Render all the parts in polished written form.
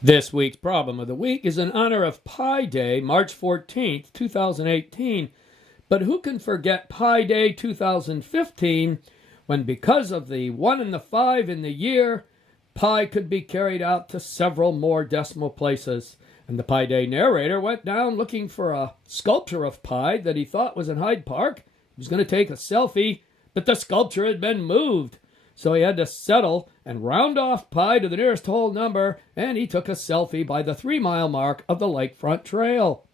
This week's problem of the week is in honor of Pi Day, March 14th, 2018. But who can forget Pi Day 2015, when because of the 1 and the 5 in the year, pi could be carried out to several more decimal places. And the Pi Day narrator went down looking for a sculpture of pi that he thought was in Hyde Park. He was going to take a selfie, but the sculpture had been moved. So he had to settle and round off pi to the nearest whole number, and he took a selfie by the 3-mile mark of the Lakefront Trail.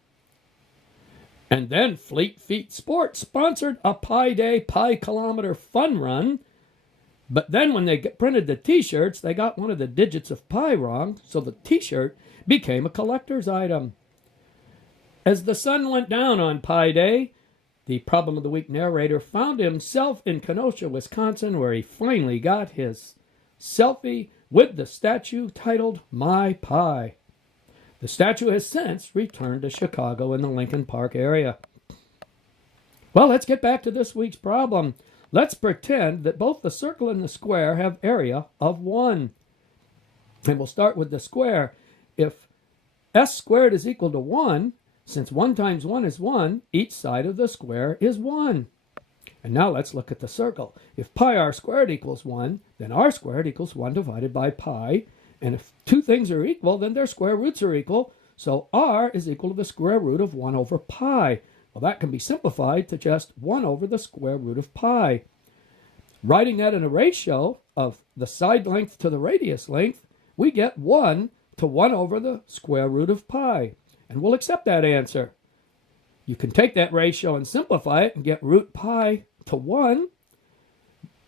And then Fleet Feet Sports sponsored a Pi Day Pi Kilometer fun run. But then when they printed the t-shirts, they got one of the digits of pi wrong, so the t-shirt became a collector's item. As the sun went down on Pi Day, the problem of the week narrator found himself in Kenosha, Wisconsin, where he finally got his selfie with the statue titled My Pi. The statue has since returned to Chicago in the Lincoln Park area. Well, let's get back to this week's problem. Let's pretend that both the circle and the square have area of 1. And we'll start with the square. If s squared is equal to 1, since 1 times 1 is 1, each side of the square is 1. And now let's look at the circle. If pi r squared equals 1, then r squared equals 1 divided by pi. And if two things are equal, then their square roots are equal. So r is equal to the square root of 1 over pi. Well, that can be simplified to just 1 over the square root of pi. Writing that in a ratio of the side length to the radius length, we get 1 to 1 over the square root of pi. And we'll accept that answer. You can take that ratio and simplify it and get root pi to 1.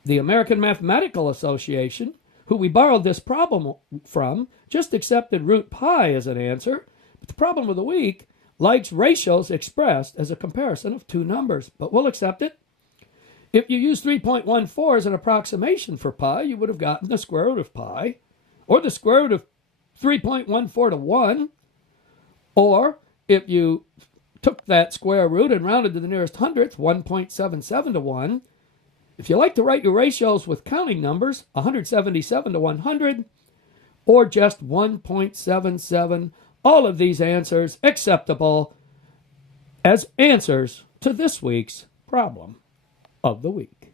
The American Mathematical Association, who we borrowed this problem from, just accepted root pi as an answer. But the problem of the week likes ratios expressed as a comparison of two numbers, but we'll accept it. If you use 3.14 as an approximation for pi, you would have gotten the square root of pi, or the square root of 3.14 to 1, or if you took that square root and rounded to the nearest hundredth, 1.77 to 1. If you like to write your ratios with counting numbers, 177 to 100, or just 1.77, all of these answers acceptable as answers to this week's problem of the week.